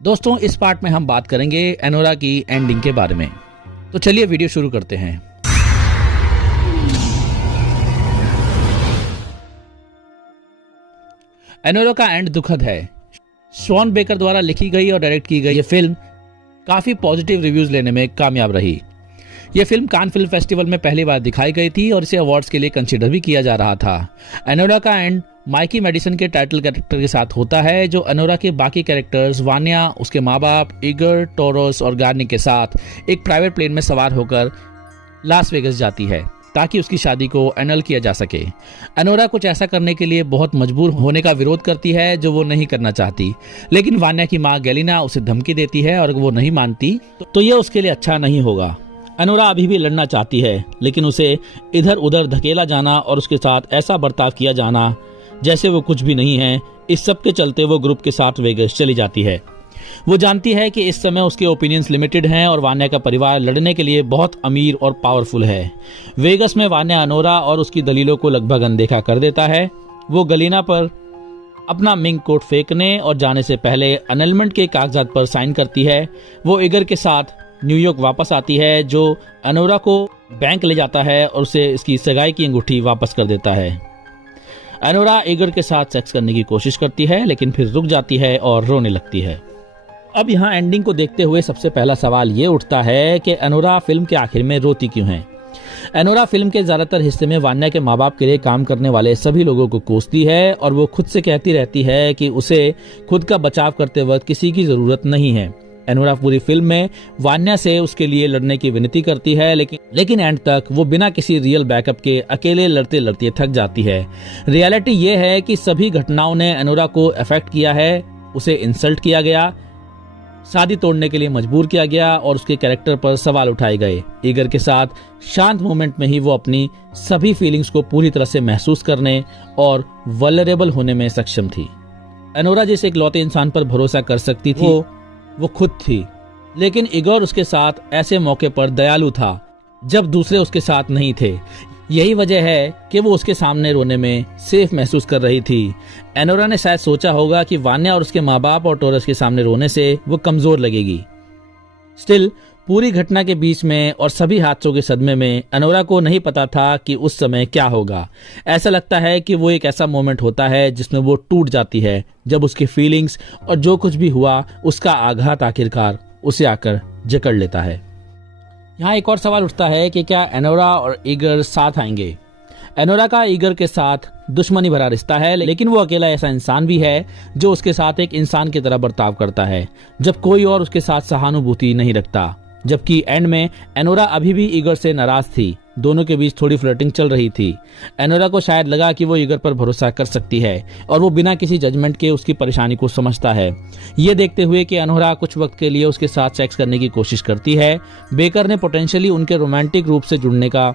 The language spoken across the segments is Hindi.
दोस्तों, इस पार्ट में हम बात करेंगे एनोरा की एंडिंग के बारे में। तो चलिए वीडियो शुरू करते हैं। एनोरा का एंड दुखद है। शॉन बेकर द्वारा लिखी गई और डायरेक्ट की गई ये फिल्म काफी पॉजिटिव रिव्यूज लेने में कामयाब रही। यह फिल्म कान फिल्म फेस्टिवल में पहली बार दिखाई गई थी और इसे अवार्ड्स के लिए कंसीडर भी किया जा रहा था। एनोरा का एंड माइकी मेडिसन के टाइटल कैरेक्टर के साथ होता है, जो एनोरा के बाकी कैरेक्टर्स वान्या, उसके माँ बाप ईगर, टोरस और गार्निक के साथ एक प्राइवेट प्लेन में सवार होकर लास वेगस जाती है ताकि उसकी शादी को एनल किया जा सके। एनोरा कुछ ऐसा करने के लिए बहुत मजबूर होने का विरोध करती है जो वो नहीं करना चाहती, लेकिन वान्या की माँ गैलिना उसे धमकी देती है और वो नहीं मानती तो ये उसके लिए अच्छा नहीं होगा। एनोरा अभी भी लड़ना चाहती है, लेकिन उसे इधर उधर धकेला जाना और उसके साथ ऐसा बर्ताव किया जाना जैसे वो कुछ भी नहीं है, इस सब के चलते वो ग्रुप के साथ वेगस चली जाती है। वो जानती है कि इस समय उसके ओपिनियंस लिमिटेड हैं और वान्या का परिवार लड़ने के लिए बहुत अमीर और पावरफुल है। वेगस में वान्या एनोरा और उसकी दलीलों को लगभग अनदेखा कर देता है। वो गलीना पर अपना मिंक कोट फेंकने और जाने से पहले अनलमेंट के कागजात पर साइन करती है। वो ईगर के साथ न्यूयॉर्क वापस आती है, जो एनोरा को बैंक ले जाता है और उसे इसकी सगाई की अंगूठी वापस कर देता है। एनोरा ईगर के साथ सेक्स करने की कोशिश करती है, लेकिन फिर रुक जाती है और रोने लगती है। अब यहाँ एंडिंग को देखते हुए सबसे पहला सवाल ये उठता है कि एनोरा फिल्म के आखिर में रोती क्यों है। एनोरा फिल्म के ज्यादातर हिस्से में वान्या के माँ बाप के लिए काम करने वाले सभी लोगों को कोसती है और वो खुद से कहती रहती है कि उसे खुद का बचाव करते वक्त किसी की जरूरत नहीं है। एनोरा पूरी फिल्म में वान्या से उसके लिए लड़ने की विनती करती है, लेकिन एंड तक वो बिना किसी रियल बैकअप के अकेले लड़ते लड़ते थक जाती है। रियलिटी ये है कि सभी घटनाओं ने एनोरा को अफेक्ट किया है। उसे इंसल्ट किया गया, शादी तोड़ने के लिए मजबूर किया गया और उसके कैरेक्टर पर सवाल उठाए गए। ईगर के साथ शांत मोमेंट में ही वो अपनी सभी फीलिंग्स को पूरी तरह से महसूस करने और वल्नरेबल होने में सक्षम थी। एनोरा जिस इकलौते इंसान पर भरोसा कर सकती थी वो खुद थी, लेकिन ईगर उसके साथ ऐसे मौके पर दयालु था जब दूसरे उसके साथ नहीं थे। यही वजह है कि वो उसके सामने रोने में सेफ महसूस कर रही थी। एनोरा ने शायद सोचा होगा कि वान्या और उसके माँ बाप और टोरस के सामने रोने से वो कमजोर लगेगी। स्टिल पूरी घटना के बीच में और सभी हादसों के सदमे में एनोरा को नहीं पता था कि उस समय क्या होगा। ऐसा लगता है कि वो एक ऐसा मोमेंट होता है जिसमें वो टूट जाती है, जब उसकी फीलिंग्स और जो कुछ भी हुआ उसका आघात आखिरकार उसे आकर जकड़ लेता है। यहाँ एक और सवाल उठता है कि क्या एनोरा और ईगर साथ आएंगे। एनोरा का ईगर के साथ दुश्मनी भरा रिश्ता है, लेकिन वो अकेला ऐसा इंसान भी है जो उसके साथ एक इंसान की तरह बर्ताव करता है जब कोई और उसके साथ सहानुभूति नहीं रखता। जबकि एंड में एनोरा अभी भी ईगर से नाराज थी। दोनों के बीच थोड़ी फ्लर्टिंग चल रही थी। एनोरा को शायद लगा कि वो ईगर पर भरोसा कर सकती है और वो बिना किसी जजमेंट के उसकी परेशानी को समझता है। ये देखते हुए कि एनोरा कुछ वक्त के लिए उसके साथ सेक्स करने की कोशिश करती है, बेकर ने पोटेंशियली उनके रोमांटिक रूप से जुड़ने का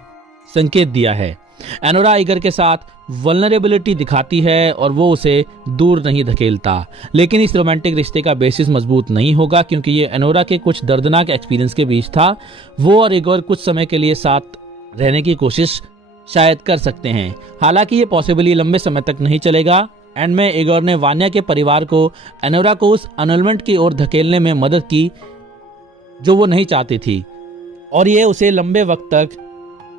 संकेत दिया है। एनोरा ईगर के साथ वल्नरेबिलिटी दिखाती है और वो उसे दूर नहीं धकेलता, लेकिन इस रोमांटिक रिश्ते का बेसिस मजबूत नहीं होगा क्योंकि ये एनोरा के कुछ दर्दनाक एक्सपीरियंस के बीच था। वो और ईगर कुछ समय के लिए साथ रहने की कोशिश शायद कर सकते हैं, हालांकि ये पॉसिबली लंबे समय तक नहीं चलेगा। एंड में ईगर ने वान्या के परिवार को एनोरा को उस अनलमेंट की ओर धकेलने में मदद की जो वो नहीं चाहती थी, और ये उसे लंबे वक्त तक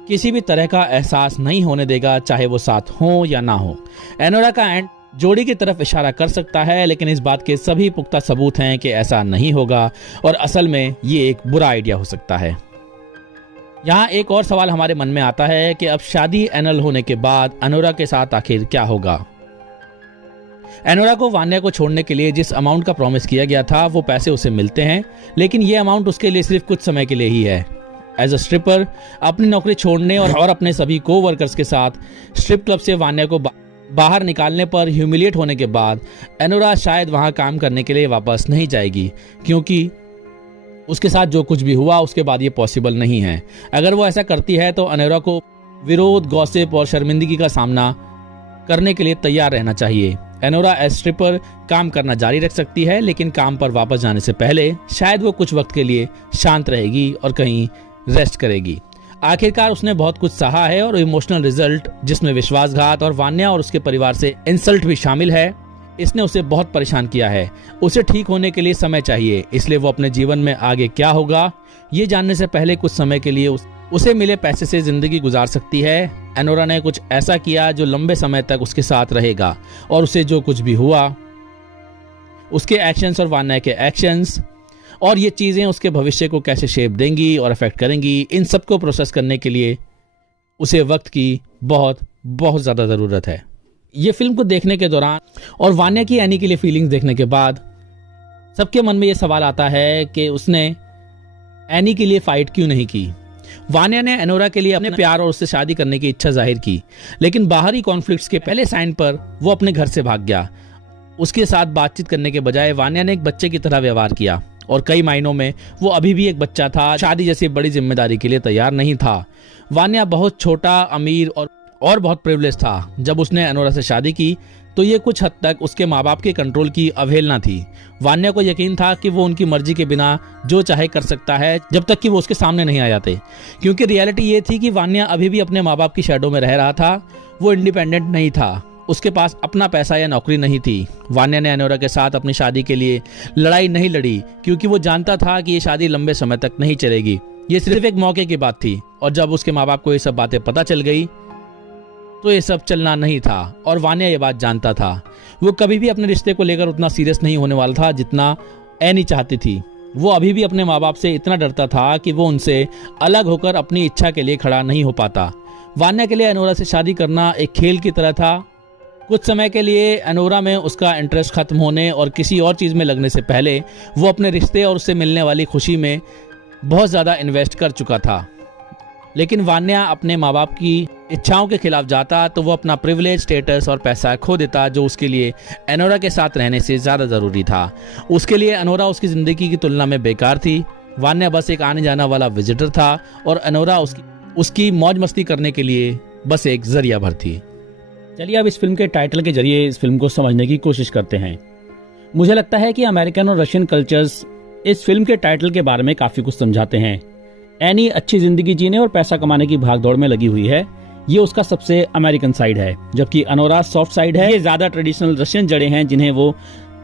किसी भी तरह का एहसास नहीं होने देगा, चाहे वो साथ हो या ना हो। एनोरा का एंड जोड़ी की तरफ इशारा कर सकता है, लेकिन इस बात के सभी पुख्ता सबूत हैं कि ऐसा नहीं होगा और असल में ये एक बुरा आइडिया हो सकता है। यहाँ एक और सवाल हमारे मन में आता है कि अब शादी एनल होने के बाद एनोरा के साथ आखिर क्या होगा। एनोरा को वान्या को छोड़ने के लिए जिस अमाउंट का प्रॉमिस किया गया था वो पैसे उसे मिलते हैं, लेकिन ये अमाउंट उसके लिए सिर्फ कुछ समय के लिए ही है। एज अ स्ट्रिपर अपनी नौकरी छोड़ने और अपने सभी को वर्कर्स के साथ स्ट्रिप क्लब से वान्या को बाहर निकालने पर ह्यूमिलिएट होने के बाद एनोरा शायद वहां काम करने के लिए वापस नहीं जाएगी, क्योंकि उसके साथ जो कुछ भी हुआ उसके बाद ये पॉसिबल नहीं है। अगर वो ऐसा करती है तो एनोरा को विरोध, गॉसिप और शर्मिंदगी का सामना करने के लिए तैयार रहना चाहिए। एनोरा एज स्ट्रिपर काम करना जारी रख सकती है, लेकिन काम पर वापस जाने से पहले शायद वो कुछ वक्त के लिए शांत रहेगी और कहीं रेस्ट करेगी। आखिरकार उसने बहुत कुछ सहा है और इमोशनल रिजल्ट जिसमें विश्वासघात और वान्या और उसके परिवार से इंसल्ट भी शामिल है, इसने उसे बहुत परेशान किया है। उसे ठीक होने के लिए समय चाहिए, इसलिए वो अपने जीवन में आगे क्या होगा ये जानने से पहले कुछ समय के लिए उसे मिले पैसे से जिंदगी गुजार सकती है। एनोरा ने कुछ ऐसा किया जो लंबे समय तक उसके साथ रहेगा, और उसे जो कुछ भी हुआ, उसके एक्शंस और वान्या के एक्शंस और ये चीजें उसके भविष्य को कैसे शेप देंगी और अफेक्ट करेंगी, इन सबको प्रोसेस करने के लिए उसे वक्त की बहुत बहुत ज्यादा जरूरत है। ये फिल्म को देखने के दौरान और वान्या की एनी के लिए फीलिंग्स देखने के बाद सबके मन में ये सवाल आता है कि उसने एनी के लिए फाइट क्यों नहीं की। वान्या ने एनोरा के लिए अपने प्यार और उससे शादी करने की इच्छा जाहिर की, लेकिन बाहरी कॉन्फ्लिक्ट्स के पहले साइन पर वो अपने घर से भाग गया। उसके साथ बातचीत करने के बजाय वान्या ने एक बच्चे की तरह व्यवहार किया, और कई मायनों में वो अभी भी एक बच्चा था, शादी जैसी बड़ी जिम्मेदारी के लिए तैयार नहीं था। वान्या बहुत छोटा, अमीर और बहुत प्रिविलेज था। जब उसने एनोरा से शादी की तो ये कुछ हद तक उसके माँ बाप के कंट्रोल की अवहेलना थी। वान्या को यकीन था कि वो उनकी मर्जी के बिना जो चाहे कर सकता है, जब तक कि वो उसके सामने नहीं आ जाते, क्योंकि रियलिटी ये थी कि वान्या अभी भी अपने माँ बाप की शैडो में रह रहा था। वो इंडिपेंडेंट नहीं था, उसके पास अपना पैसा या नौकरी नहीं थी। वान्या ने एनोरा के साथ अपनी शादी के लिए लड़ाई नहीं लड़ी, क्योंकि वो जानता था कि ये शादी लंबे समय तक नहीं चलेगी। ये सिर्फ एक मौके की बात थी, और जब उसके माँ बाप को ये सब बातें पता चल गई तो ये सब चलना नहीं था, और वान्या ये बात जानता था। वो कभी भी अपने रिश्ते को लेकर उतना सीरियस नहीं होने वाला था जितना एनी चाहती थी। वो अभी भी अपने माँ बाप से इतना डरता था कि वो उनसे अलग होकर अपनी इच्छा के लिए खड़ा नहीं हो पाता। वान्या के लिए एनोरा से शादी करना एक खेल की तरह था। कुछ समय के लिए एनोरा में उसका इंटरेस्ट खत्म होने और किसी और चीज़ में लगने से पहले वो अपने रिश्ते और उससे मिलने वाली खुशी में बहुत ज़्यादा इन्वेस्ट कर चुका था। लेकिन वान्या अपने माँ बाप की इच्छाओं के खिलाफ जाता तो वो अपना प्रिविलेज, स्टेटस और पैसा खो देता, जो उसके लिए एनोरा के साथ रहने से ज़्यादा ज़रूरी था। उसके लिए एनोरा उसकी ज़िंदगी की तुलना में बेकार थी। वान्या बस एक आने जाना वाला विजिटर था, और एनोरा उसकी मौज मस्ती करने के लिए बस एक जरिया भर थी। चलिए अब इस फिल्म के टाइटल के जरिए इस फिल्म को समझने की कोशिश करते हैं। मुझे लगता है कि अमेरिकन और रशियन कल्चर्स इस फिल्म के टाइटल के बारे में काफ़ी कुछ समझाते हैं। एनी अच्छी जिंदगी जीने और पैसा कमाने की भागदौड़ में लगी हुई है, ये उसका सबसे अमेरिकन साइड है, जबकि अनोरा सॉफ्ट साइड है। ये ज्यादा ट्रेडिशनल रशियन जड़ें हैं जिन्हें वो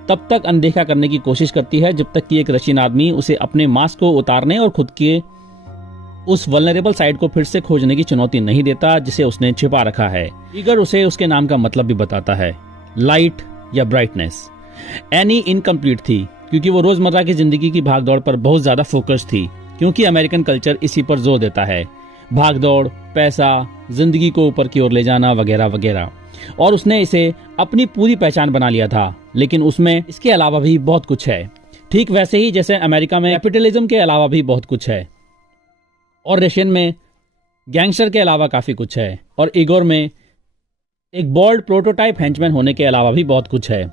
तब तक अनदेखा करने की कोशिश करती है जब तक कि एक रशियन आदमी उसे अपने मास्क को उतारने और खुद के उस वल्नरेबल साइड को फिर से खोजने की चुनौती नहीं देता जिसे उसने छिपा रखा है। ईगर उसे उसके नाम का मतलब भी बताता है, लाइट या ब्राइटनेस। एनी इनकम्प्लीट थी क्योंकि वो रोजमर्रा की जिंदगी की भागदौड़ पर बहुत ज्यादा फोकस थी, क्योंकि अमेरिकन कल्चर इसी पर जोर देता है, भागदौड़, पैसा, जिंदगी को ऊपर की ओर ले जाना वगैरह वगैरह। और उसने इसे अपनी पूरी पहचान बना लिया था, लेकिन उसमें इसके अलावा भी बहुत कुछ है। ठीक वैसे ही जैसे अमेरिका में कैपिटलिज्म के अलावा भी बहुत कुछ है, और रशियन में गैंगस्टर के अलावा काफी कुछ है, और इगोर में एक बोल्ड प्रोटोटाइप हेंचमैन होने के अलावा भी बहुत कुछ है।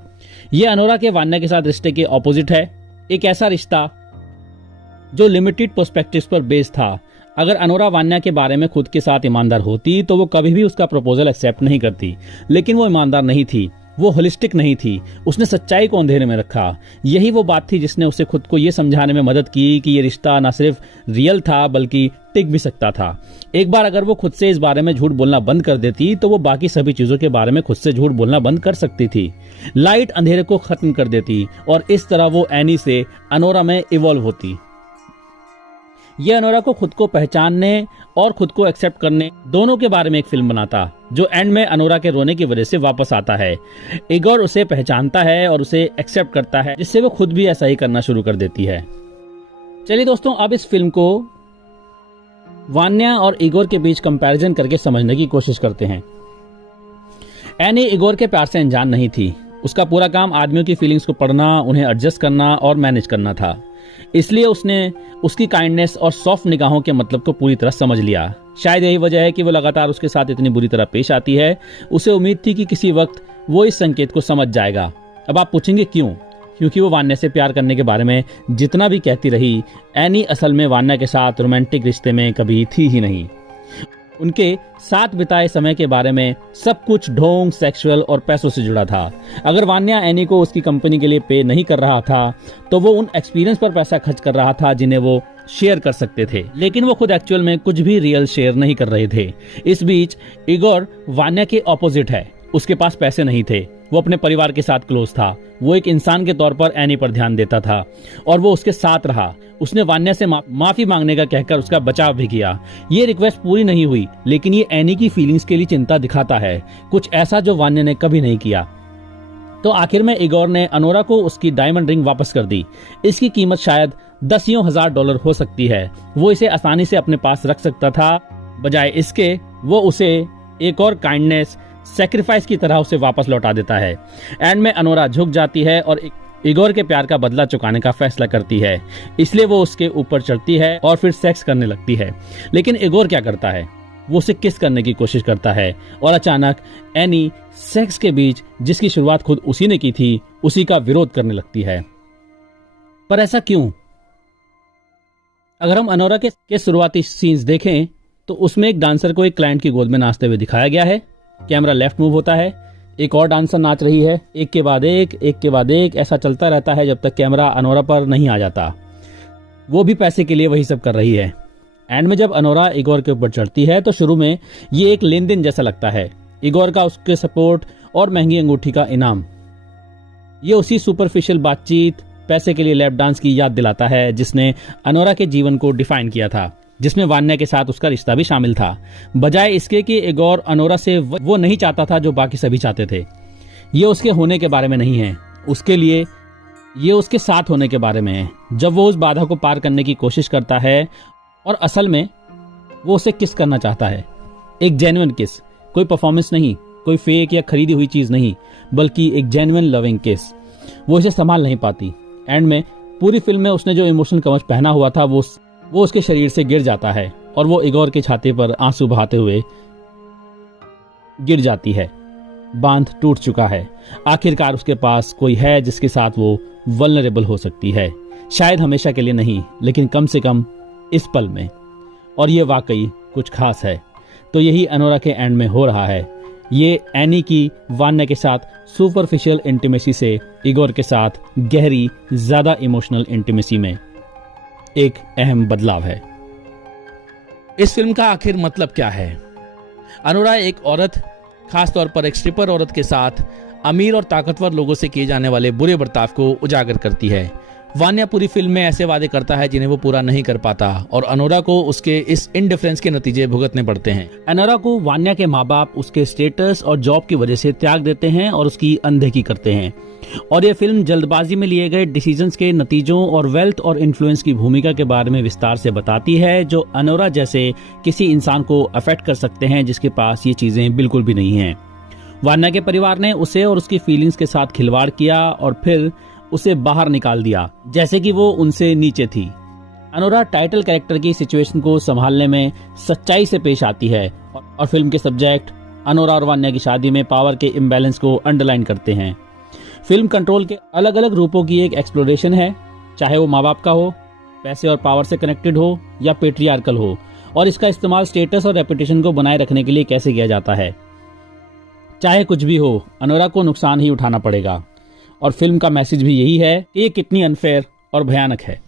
यह अनोरा के वान्या के साथ रिश्ते के ऑपोजिट है, एक ऐसा रिश्ता जो लिमिटेड पर्सपेक्टिव्स पर बेस्ड था। अगर अनोरा वान्या के बारे में खुद के साथ ईमानदार होती तो वो कभी भी उसका प्रपोजल एक्सेप्ट नहीं करती, लेकिन वो ईमानदार नहीं थी, वो होलिस्टिक नहीं थी, उसने सच्चाई को अंधेरे में रखा। यही वो बात थी जिसने उसे खुद को ये समझाने में मदद की कि ये रिश्ता न सिर्फ रियल था बल्कि टिक भी सकता था। एक बार अगर वो खुद से इस बारे में झूठ बोलना बंद कर देती तो वो बाकी सभी चीजों के बारे में खुद से झूठ बोलना बंद कर सकती थी। लाइट अंधेरे को खत्म कर देती, और इस तरह वो एनी से अनोरा में इवॉल्व होती। यह अनोरा को खुद को पहचानने और खुद को एक्सेप्ट करने दोनों के बारे में एक फिल्म बनाता, जो एंड में अनोरा के रोने की वजह से वापस आता है। इगोर उसे पहचानता है और उसे एक्सेप्ट करता है, जिससे वो खुद भी ऐसा ही करना शुरू कर देती है। चलिए दोस्तों, अब इस फिल्म को वान्या और इगोर के बीच कंपैरिजन करके समझने की कोशिश करते हैं। एनी इगोर के प्यार से अनजान नहीं थी। उसका पूरा काम आदमियों की फीलिंग्स को पढ़ना, उन्हें एडजस्ट करना और मैनेज करना था। इसलिए उसने उसकी काइंडनेस और सॉफ्ट निगाहों के मतलब को पूरी तरह समझ लिया। शायद यही वजह है कि वो लगातार उसके साथ इतनी बुरी तरह पेश आती है। उसे उम्मीद थी कि किसी वक्त वो इस संकेत को समझ जाएगा। अब आप पूछेंगे क्यों? क्योंकि वो वान्या से प्यार करने के बारे में जितना भी कहती रही, एनी असल में वान्या के साथ रोमांटिक रिश्ते में कभी थी ही नहीं। उनके साथ बिताए समय के बारे में सब कुछ ढोंग, सेक्सुअल और पैसों से जुड़ा था। अगर वान्या एनी को उसकी कंपनी के लिए पे नहीं कर रहा था तो वो उन एक्सपीरियंस पर पैसा खर्च कर रहा था जिन्हें वो शेयर कर सकते थे, लेकिन वो खुद एक्चुअल में कुछ भी रियल शेयर नहीं कर रहे थे। इस बीच इगोर वान्या के ऑपोजिट है। उसके पास पैसे नहीं थे, वो अपने परिवार के साथ क्लोज था, वो एक इंसान के तौर पर एनी पर ध्यान देता था और वो उसके साथ रहा। उसने वान्या से माफी मांगने का कहकर उसका बचाव भी किया। ये रिक्वेस्ट पूरी नहीं हुई, लेकिन ये एनी की फीलिंग्स के लिए चिंता दिखाता है, कुछ ऐसा जो वान्या ने कभी नहीं किया। तो आखिर में इगोर ने अनोरा को उसकी डायमंड रिंग वापस कर दी। इसकी कीमत शायद $10,000 हो सकती है। वो इसे आसानी से अपने पास रख सकता था, बजाय इसके वो उसे एक और काइंडनेस सैक्रिफाइस की तरह उसे वापस लौटा देता है। एंड में अनोरा झुक जाती है और इगोर के प्यार का बदला चुकाने का फैसला करती है, इसलिए वो उसके ऊपर चढ़ती है और फिर सेक्स करने लगती है। लेकिन इगोर क्या करता है, वो उसे किस करने की कोशिश करता है और अचानक एनी सेक्स के बीच जिसकी शुरुआत खुद उसी ने की थी, उसी का विरोध करने लगती है। पर ऐसा क्यों? अगर हम अनोरा के शुरुआती सीन्स देखें तो उसमें एक डांसर को एक क्लाइंट की गोद में नाचते हुए दिखाया गया है। कैमरा लेफ्ट मूव होता है, एक और डांसर नाच रही है, एक के बाद एक ऐसा चलता रहता है जब तक कैमरा अनोरा पर नहीं आ जाता। वो भी पैसे के लिए वही सब कर रही है। एंड में जब अनोरा इगोर के ऊपर चढ़ती है तो शुरू में ये एक लेन देन जैसा लगता है, इगोर का उसके सपोर्ट और महंगी अंगूठी का इनाम। ये उसी सुपरफिशियल बातचीत, पैसे के लिए लैप डांस की याद दिलाता है जिसने अनोरा के जीवन को डिफाइन किया था, जिसमें वान्या के साथ उसका रिश्ता भी शामिल था। बजाय इसके कि इगोर अनोरा से वो नहीं चाहता था जो बाकी सभी चाहते थे। ये उसके होने के बारे में नहीं है, उसके लिए ये उसके साथ होने के बारे में है। जब वो उस बाधा को पार करने की कोशिश करता है और असल में वो उसे किस करना चाहता है, एक जेन्युइन किस, कोई परफॉर्मेंस नहीं, कोई फेक या खरीदी हुई चीज नहीं, बल्कि एक जेन्युइन लविंग किस। वो इसे संभाल नहीं पाती। एंड में पूरी फिल्म में उसने जो इमोशनल कवच पहना हुआ था वो उसके शरीर से गिर जाता है और वो इगोर के छाती पर आंसू बहाते हुए गिर जाती है। बांध टूट चुका है। आखिरकार उसके पास कोई है जिसके साथ वो वल्नरेबल हो सकती है। शायद हमेशा के लिए नहीं, लेकिन कम से कम इस पल में। और ये वाकई कुछ खास है। तो यही अनोरा के एंड में हो रहा है। ये एनी की वान्या के साथ सुपरफिशियल इंटीमेसी से इगोर के साथ गहरी, ज्यादा इमोशनल इंटीमेसी में एक अहम बदलाव है। इस फिल्म का आखिर मतलब क्या है? अनोरा एक औरत, खासतौर पर एक स्ट्रिपर औरत के साथ अमीर और ताकतवर लोगों से किए जाने वाले बुरे बर्ताव को उजागर करती है। वान्या पूरी फिल्म में ऐसे वादे करता है जिन्हें वो पूरा नहीं कर पाता और अनोरा को उसके इस इनडिफरेंस के नतीजे भुगतने पड़ते हैं। अनोरा को वान्या के माँ बाप उसके स्टेटस और जॉब की वजह से त्याग देते हैं और उसकी अनदेखी करते हैं। और ये फिल्म जल्दबाजी में लिए गए डिसीजंस के नतीजों और वेल्थ और इन्फ्लुएंस की भूमिका के बारे में विस्तार से बताती है, जो अनोरा जैसे किसी इंसान को अफेक्ट कर सकते हैं जिसके पास ये चीजें बिल्कुल भी नहीं है। वान्या के परिवार ने उसे और उसकी फीलिंग्स के साथ खिलवाड़ किया और फिर उसे बाहर निकाल दिया, जैसे कि वो उनसे नीचे थी। अनोरा टाइटल कैरेक्टर की सिचुएशन को संभालने में सच्चाई से पेश आती है और फिल्म के सब्जेक्ट अनोरा और वान्या की शादी में पावर के इम्बैलेंस को अंडरलाइन करते हैं। फिल्म कंट्रोल के अलग अलग रूपों की एक एक्सप्लोरेशन है, चाहे वो माँ बाप का हो, पैसे और पावर से कनेक्टेड हो या पेट्रियार्कल हो, और इसका इस्तेमाल स्टेटस और रेपुटेशन को बनाए रखने के लिए कैसे किया जाता है। चाहे कुछ भी हो, अनोरा को नुकसान ही उठाना पड़ेगा। और फिल्म का मैसेज भी यही है कि ये कितनी अनफेयर और भयानक है।